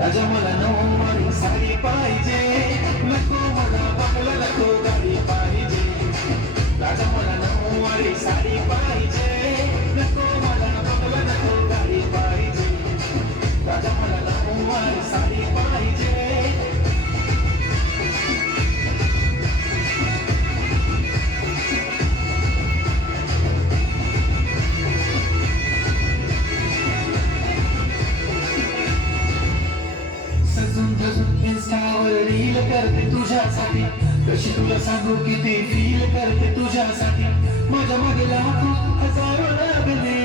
रजमलन उमर सरी पाहिजे करते तुझ्यासाठी. कशी तुला सांगू किती फील करते तुझ्यासाठी. माझ्या मागे लाखो हजारो लागले.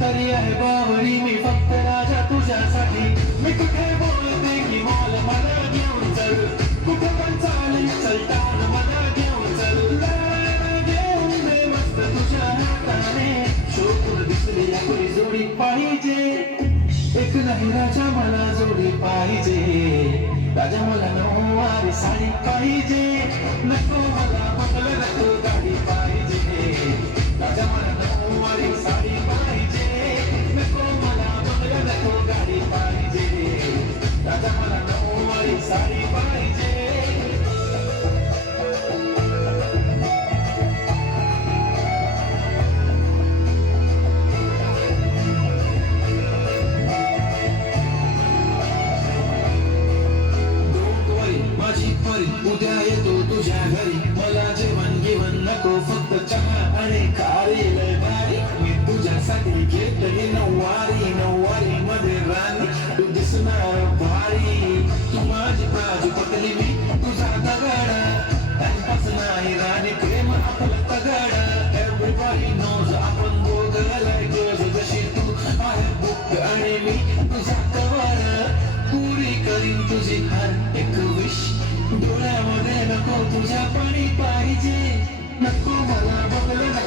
तरी आहे बावळी मी फक्त राजा तुझ्यासाठी. मी कुठे बोलते की मला मला घेऊन चल. कुठे पण चालेल चलतान मला घेऊन चल. घेऊन दे मस्त तुझ्या हाताने. शोकून दिसली आपली जोडी पाहिजे. एक नाही राजा मला जोडी पाहिजे. राजा मला नऊवारी साडी पाहिजे नको मला माझी परी उद्या येतो तुझ्या घरी. मला जेवण घेवण नको फक्त चहा आणि खारी. लय भारी मी तुझ्यासाठी घेतली नऊवारी नऊवारी मध्ये राणी. तू दिसणार भारी. तू माझी बाजू पकली मी तुझा दगाडा. टाइमपास नाही राणी प्रेम आपलं तगाडा. एव्हरीबॉडी नोज आपण दोघं like जशी तू आहे बुक आणि मी तुझा कवर पुरी करीन तुझी हर एक विश नको तुझ्या पाणी पाहिजे. नको मला बघलं